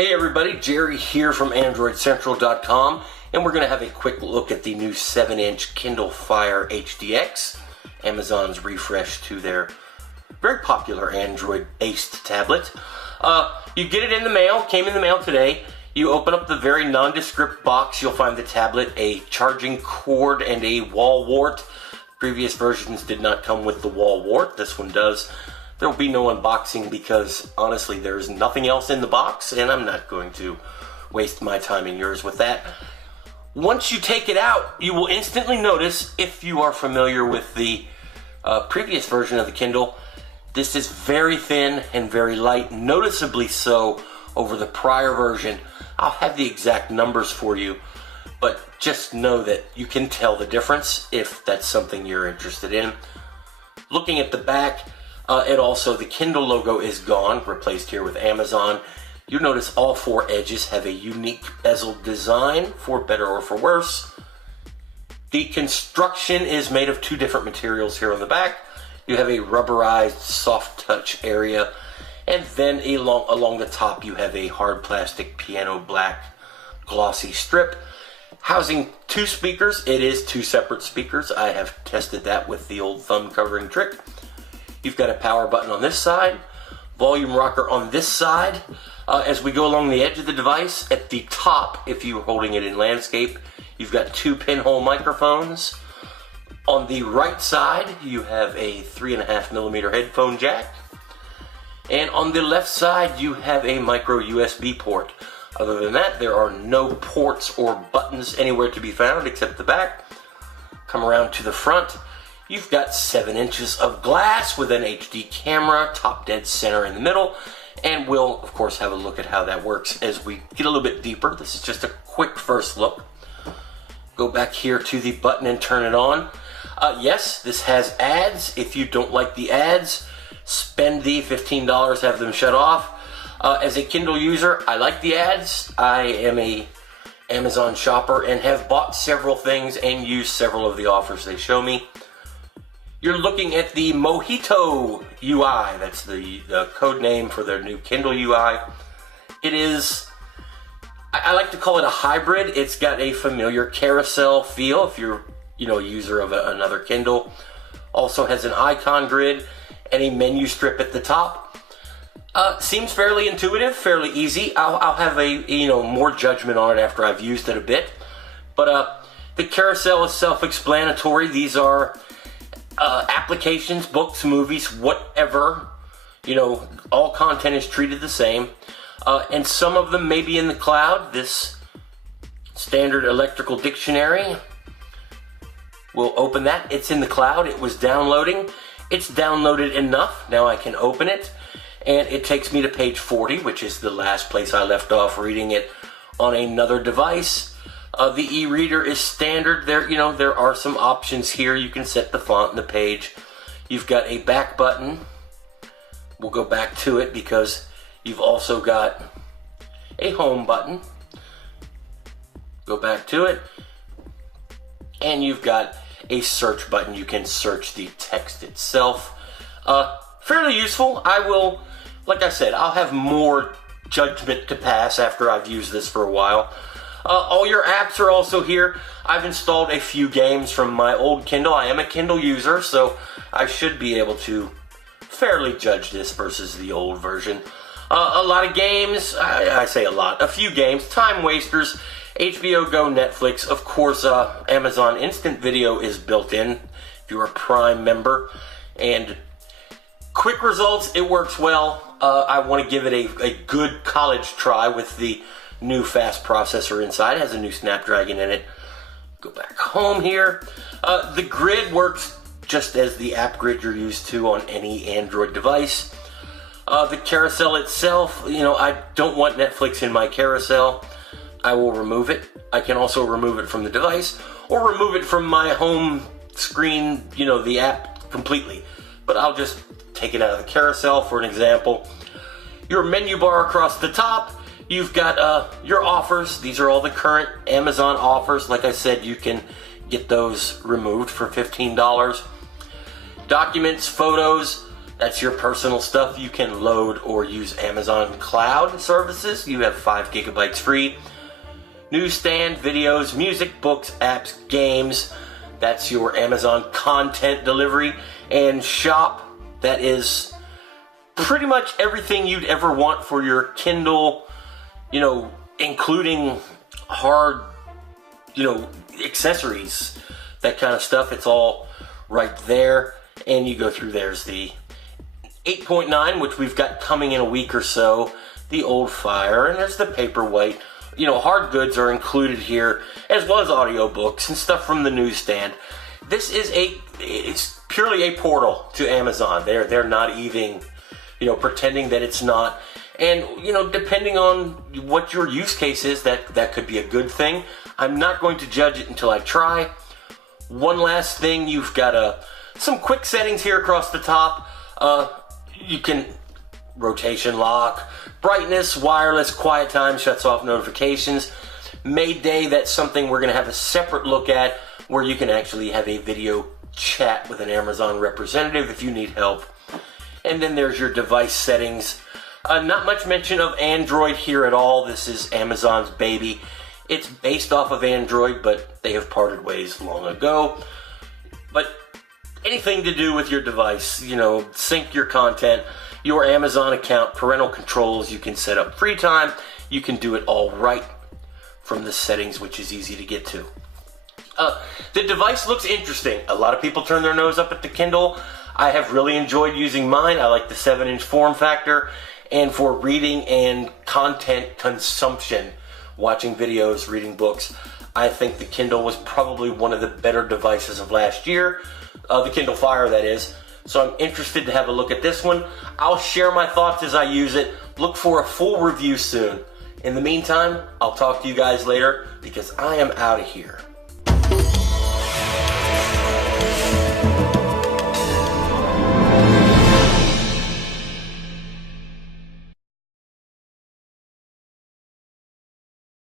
Hey everybody, Jerry here from AndroidCentral.com, and we're going to have a quick look at the new 7-inch Kindle Fire HDX, Amazon's refresh to their very popular Android-based tablet. You get it in the mail, came in the mail today. You open up the very nondescript box, you'll find the tablet, a charging cord, and a wall wart. Previous versions did not come with the wall wart, this one does. There will be no unboxing because, honestly, there's nothing else in the box, and I'm not going to waste my time and yours with that. Once you take it out, you will instantly notice, if you are familiar with the previous version of the Kindle, this is very thin and very light, noticeably so over the prior version. I'll have the exact numbers for you, but just know that you can tell the difference if that's something you're interested in. Looking at the back, the Kindle logo is gone, replaced here with Amazon. You'll notice all four edges have a unique bezel design, for better or for worse. The construction is made of two different materials here on the back. You have a rubberized soft touch area, and then along the top you have a hard plastic piano black glossy strip. Housing two speakers. It is two separate speakers. I have tested that with the old thumb covering trick. You've got a power button on this side, volume rocker on this side. As we go along the edge of the device, at the top, if you're holding it in landscape, you've got two pinhole microphones. On the right side, you have a 3.5mm headphone jack. And on the left side, you have a micro USB port. Other than that, there are no ports or buttons anywhere to be found except the back. Come around to the front. You've got 7 inches of glass with an HD camera, top dead center in the middle, and we'll, of course, have a look at how that works as we get a little bit deeper. This is just a quick first look. Go back here to the button and turn it on. Yes, this has ads. If you don't like the ads, spend the $15, have them shut off. As a Kindle user, I like the ads. I am a Amazon shopper and have bought several things and used several of the offers they show me. You're looking at the Mojito UI. That's the code name for their new Kindle UI. It is, I like to call it a hybrid. It's got a familiar carousel feel if you're a user of another Kindle. Also has an icon grid and a menu strip at the top. Seems fairly intuitive, fairly easy. I'll have a more judgment on it after I've used it a bit. But the carousel is self-explanatory. These are applications, books, movies, whatever, all content is treated the same, and some of them may be in the cloud. This standard electrical dictionary, we'll open that. It's in the cloud. It was downloading. It's downloaded enough. Now I can open it, and it takes me to page 40, which is the last place I left off reading it on another device. The e-reader is standard. There are some options here. You can set the font and the page. You've got a back button. We'll go back to it because you've also got a home button. Go back to it. And you've got a search button. You can search the text itself. Fairly useful. Like I said, I'll have more judgment to pass after I've used this for a while. All your apps are also here. I've installed a few games from my old Kindle. I am a Kindle user, so I should be able to fairly judge this versus the old version. A lot of games, I say a lot, a few games, time wasters, HBO Go, Netflix, of course, Amazon Instant Video is built in if you're a Prime member, and quick results, it works well. I want to give it a good college try with the new fast processor inside. It has a new Snapdragon in it. Go back home here. The grid works just as the app grid you're used to on any Android device. The carousel itself, I don't want Netflix in my carousel. I will remove it. I can also remove it from the device or remove it from my home screen, the app completely. But I'll just take it out of the carousel for an example. Your menu bar across the top. You've got your offers. These are all the current Amazon offers. Like I said, you can get those removed for $15. Documents, photos, That's your personal stuff. You can load or use Amazon Cloud services. You have 5 gigabytes free. Newsstand, videos, music, books, apps, games. That's your Amazon content delivery. And shop, that is pretty much everything you'd ever want for your Kindle, you know, including hard, you know, accessories, that kind of stuff. It's all right there. And you go through, there's the 8.9, which we've got coming in a week or so, the old Fire, and there's the Paperwhite. You know, hard goods are included here, as well as audiobooks and stuff from the newsstand. This is it's purely a portal to Amazon. They're not even, you know, pretending that it's not. And, you know, depending on what your use case is, that could be a good thing. I'm not going to judge it until I try. One last thing, you've got some quick settings here across the top. You can rotation lock, brightness, wireless, quiet time, shuts off notifications. Mayday, that's something we're going to have a separate look at, where you can actually have a video chat with an Amazon representative if you need help. And then there's your device settings. Not much mention of Android here at all. This is Amazon's baby. It's based off of Android, but they have parted ways long ago. But anything to do with your device, you know, sync your content, your Amazon account, parental controls, you can set up free time. You can do it all right from the settings, which is easy to get to. The device looks interesting. A lot of people turn their nose up at the Kindle. I have really enjoyed using mine. I like the 7-inch form factor. And for reading and content consumption, watching videos, reading books, I think the Kindle was probably one of the better devices of last year. The Kindle Fire, that is. So I'm interested to have a look at this one. I'll share my thoughts as I use it. Look for a full review soon. In the meantime, I'll talk to you guys later, because I am out of here.